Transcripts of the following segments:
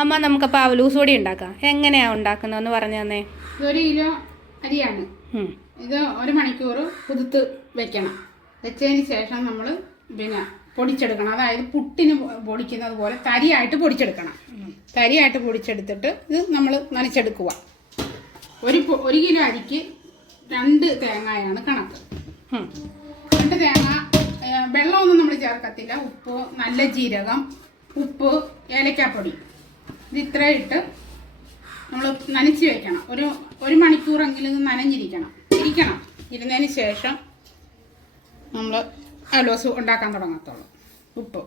അമ്മ നമുക്ക് പാവലൂസ് പൊടി ഉണ്ടാക്കാം. എങ്ങനെയാണ് ഉണ്ടാക്കുന്നതെന്ന് പറഞ്ഞു തന്നെ. ഒരു കിലോ അരിയാണ്. ഇത് ഒരു മണിക്കൂർ കുതിർത്ത് വെക്കണം. വെച്ചതിന് ശേഷം നമ്മൾ പിന്നെ പൊടിച്ചെടുക്കണം. അതായത് പുട്ടിന് പൊടിക്കുന്നത് പോലെ തരിയായിട്ട് പൊടിച്ചെടുക്കണം. തരിയായിട്ട് പൊടിച്ചെടുത്തിട്ട് ഇത് നമ്മൾ നനച്ചെടുക്കുക. ഒരു ഒരു കിലോ അരിക്ക് രണ്ട് തേങ്ങയാണ് കണക്ക്. രണ്ട് തേങ്ങ വെള്ളമൊന്നും നമ്മൾ ചേർക്കത്തില്ല. ഉപ്പ് നല്ല ജീരകം ഉപ്പ് ഏലക്കാപ്പൊടി. ഇത് ഇത്ര ഇട്ട് നമ്മൾ നനച്ച് വയ്ക്കണം ഒരു ഒരു മണിക്കൂറെങ്കിലും ഇത് നനഞ്ഞിരിക്കണം. ഇരിക്കണം. ഇരുന്നതിന് ശേഷം നമ്മൾ അലോസ് ഉണ്ടാക്കാൻ തുടങ്ങത്തുള്ളൂ. ഉപ്പ്.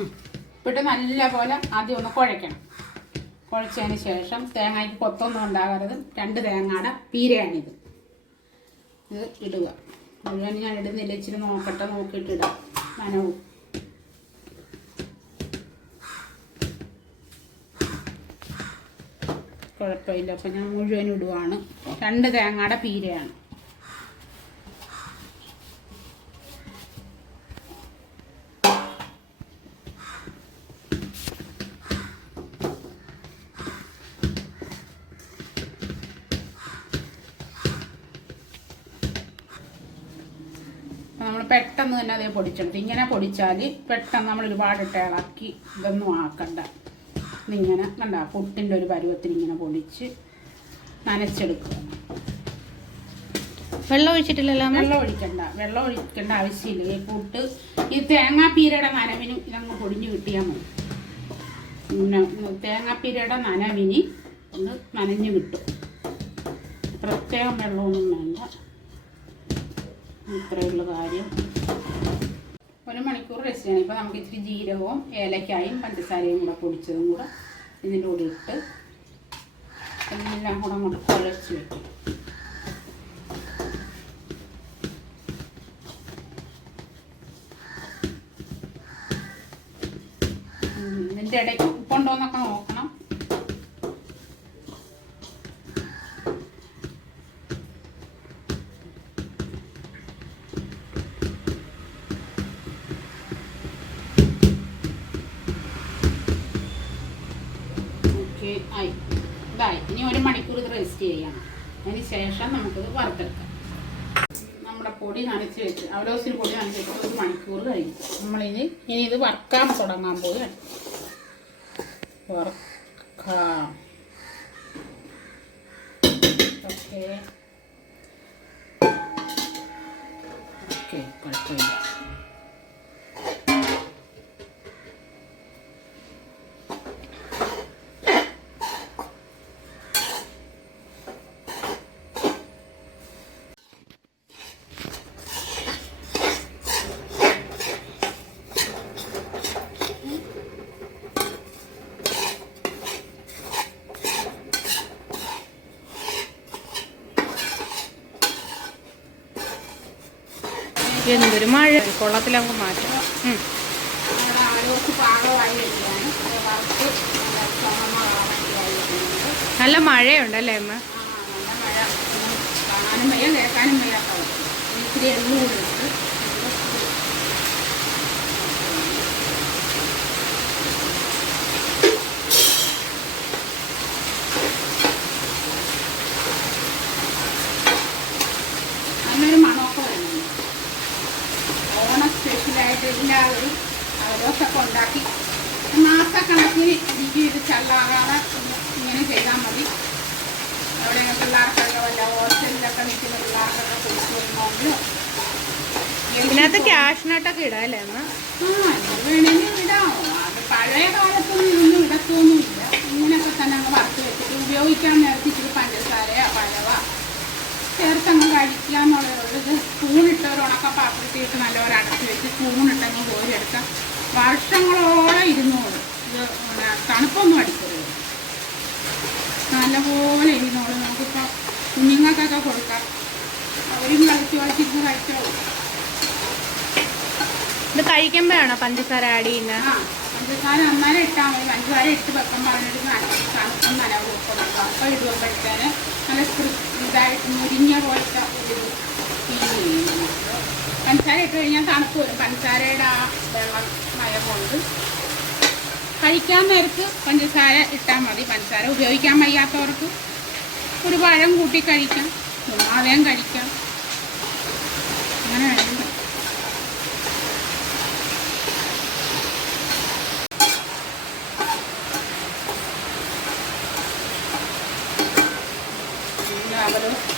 ഇപ്പിട്ട് നല്ലപോലെ ആദ്യം ഒന്ന് കുഴയ്ക്കണം. കുഴച്ചതിന് ശേഷം തേങ്ങയ്ക്ക് കൊത്തൊന്നും ഉണ്ടാകരുത്. രണ്ട് തേങ്ങയുടെ പീരയാണിത്. ഇത് ഇടുക. മുഴുവൻ ഞാൻ ഇടുന്നില്ല. ഇച്ചിരി നോക്കട്ടെ നോക്കിയിട്ട് ഇടാം. കുഴപ്പമില്ല. അപ്പം ഞാൻ മുഴുവൻ ഇടുവാണ്. രണ്ട് തേങ്ങയുടെ പീരയാണ്. നമ്മൾ പെട്ടെന്ന് തന്നെ അതേ പൊടിച്ചെടുത്ത്. ഇങ്ങനെ പൊടിച്ചാൽ പെട്ടെന്ന് നമ്മൾ ഒരുപാടിട്ട് ഇളക്കി ഇതൊന്നും ആക്കണ്ട. ഇങ്ങനെ കണ്ട പുട്ടിന്റെ ഒരു പരുവത്തിൽ ഇങ്ങനെ പൊടിച്ച് നനച്ചെടുക്കുക. വെള്ളം ഒഴിച്ചിട്ടില്ലല്ലോ വെള്ളം ഒഴിക്കണ്ട. വെള്ളം ഒഴിക്കേണ്ട ആവശ്യമില്ല. ഈ പുട്ട് ഈ തേങ്ങാപ്പീരയുടെ നനവിന് ഇതങ്ങ് പൊടിഞ്ഞ് കിട്ടിയാൽ മതി. പിന്നെ തേങ്ങാപ്പീരയുടെ നനവിന് ഒന്ന് നനഞ്ഞ് കിട്ടും. പ്രത്യേകം വെള്ളമൊന്നും വേണ്ട. ഇത്രയുള്ള കാര്യം. ഒരു മണിക്കൂർ റെസ്റ്റ് ചെയ്യണം. ഇപ്പോൾ നമുക്ക് ഇച്ചിരി ജീരകവും ഏലക്കായും പഞ്ചസാരയും കൂടെ പൊടിച്ചതും കൂടെ ഇതിന്റെ കൂടെ ഇട്ട് എല്ലാം കൂടെ അങ്ങോട്ട് കുഴച്ച് വെക്കും. ഇതിന്റെ ഇടയ്ക്ക് ഉപ്പുണ്ടോന്നൊക്കെ നോക്കണം ഓക്കെ ആയി. ഇതായി. ഇനി ഒരു മണിക്കൂർ ഇത് റെസ്റ്റ് ചെയ്യണം. അതിന് ശേഷം നമുക്കിത് വറുത്തെടുക്കാം. നമ്മുടെ പൊടി നനച്ച് വെച്ച് അവലോസിന് പൊടി നനച്ച് വെച്ചിട്ട് ഒരു മണിക്കൂർ കഴിഞ്ഞു നമ്മളിനി ഇനി ഇത് വറുക്കാൻ തുടങ്ങാൻ പോവുകയാണ്. വറുക്കാം. ഓക്കെ. ഓക്കെ കുഴപ്പമില്ല. എന്തൊരു മഴ. കൊള്ളത്തിലാകുമ്പോൾ മാറ്റാം. നല്ല മഴയുണ്ടല്ലേ അമ്മ? കാണാനും കേൾക്കാനും കൂടി ഇട്ട് നല്ലൊരു മണമൊക്കെ വരുന്നുണ്ട് ഓണം സ്പെഷ്യലായിട്ട് എല്ലാവരും ഉണ്ടാക്കി. മാസക്കണക്കിന് എനിക്ക് ഇത് ചള്ളാകാതെ ഇങ്ങനെ ചെയ്താൽ മതി. അവിടെ പിള്ളേർക്കൊക്കെ വല്ല ഹോസ്റ്റലിലൊക്കെ നിൽക്കുന്ന പിള്ളേർക്കൊക്കെ കൊടുത്തു വരുന്നോണ്ടിലോ ഇതിനകത്ത് ക്യാഷ് ഇടാല്ലേ ഇടാം അല്ലേ അമ്മ ആ വേണമെങ്കിൽ ഇടാം. അത് പഴയ കാലത്തൊന്നും ഇതൊന്നും ഇടത്തൊന്നുമില്ല ഇങ്ങനെയൊക്കെ തന്നെ അങ്ങ് വറുത്ത് വെച്ചിട്ട് ഉപയോഗിക്കാൻ നേരത്തെ ഇച്ചിരി പഞ്ചസാരയോ പഴവോ ചേർത്തങ്ങ് കഴിക്കുക എന്നുള്ളതുള്ളൂ ഇത് സ്പൂണിട്ട് ഒരു ഉണക്ക പാത്രത്തിലിട്ട് നല്ലപോലെ അടച്ച് വെച്ച് സ്പൂണിട്ടങ്ങ് കോരിയെടുക്കാം വർഷങ്ങളോളം ഇരുന്നോളും ഇത് പിന്നെ തണുപ്പൊന്നും അടിക്കരുത് നല്ലപോലെ ഇരുന്നോളും നമുക്കിപ്പോൾ കുഞ്ഞുങ്ങൾക്കൊക്കെ കൊടുക്കാം. അവരും കളിച്ച് കളിച്ചിരുന്ന് കഴിച്ചോളും. ഇത് കഴിക്കുമ്പോഴാണോ പഞ്ചസാര ആഡ് ചെയ്യുന്നത്? ആ പഞ്ചസാര നന്നായി ഇട്ടാൽ മതി. പഞ്ചസാര ഇട്ട് വെക്കാൻ പറഞ്ഞിട്ട് തണുപ്പം നനവ് കൊടുക്കുക അപ്പോൾ ഇടുമ്പോഴത്തേന് നല്ല ഇതായിട്ട് മുരിഞ്ഞ പോലത്തെ ഒരു പഞ്ചസാര ഇട്ട് കഴിഞ്ഞാൽ തണുപ്പ് വരും. പഞ്ചസാരയുടെ ആ വെള്ളം മയ കൊണ്ട് കഴിക്കാൻ നേരത്ത് പഞ്ചസാര ഇട്ടാൽ മതി. പഞ്ചസാര ഉപയോഗിക്കാൻ വയ്യാത്തവർക്ക് ഒരു പഴം കൂട്ടി കഴിക്കാം. ചുമ്മാതെയും കഴിക്കാം. അങ്ങനെ വേണം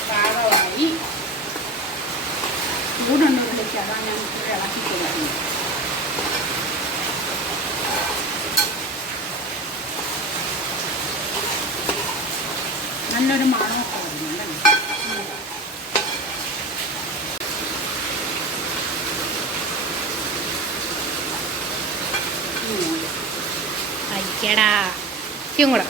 പാകമായി. ചൂടുണ്ട് വിളിക്കുക അതാണ് ഞാൻ ഇളക്കി നല്ലൊരു മണമൊക്കെ siquiera figura.